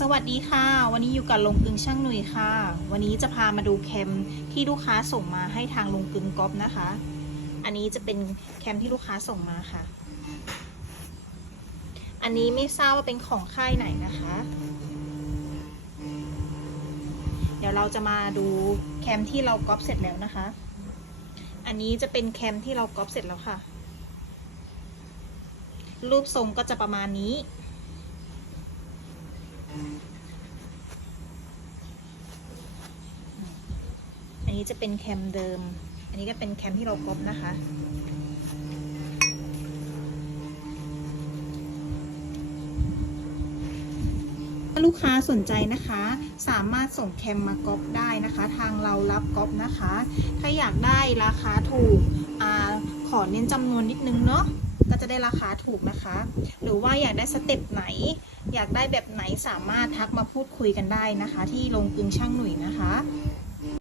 สวัสดีค่ะ วันนี้อยู่กับลงกึงช่างหนุ่ยค่ะ วันนี้จะพามาดูแคมที่ลูกค้าส่งมาให้ทางลงกึงก๊อฟนะคะ อันนี้จะเป็นแคมที่ลูกค้าส่งมาค่ะ อันนี้ไม่ทราบว่าเป็นของค่ายไหนนะคะ เดี๋ยวเราจะมาดูแคมที่เราก๊อปเสร็จแล้วนะคะ อันนี้จะเป็นแคมที่เราก๊อปเสร็จแล้วค่ะ รูปทรงก็จะประมาณนี้ อันนี้จะเป็นแคมเดิม อันนี้ก็เป็นแคมที่เราก๊อปนะคะลูกค้าสนใจนะคะ สามารถส่งแคมมาก๊อปได้นะคะ ทางเรารับก๊อปนะคะ ถ้าอยากได้ราคาถูกอขอเน้นจำนวนนิดนึงเนาะ ก็จะได้ราคาถูกนะคะ หรือว่าอยากได้สเต็ปไหน อยากได้แบบไหนสามารถทักมาพูดคุยกันได้นะคะ ที่ลงกึงช่างหนุ่ยนะคะ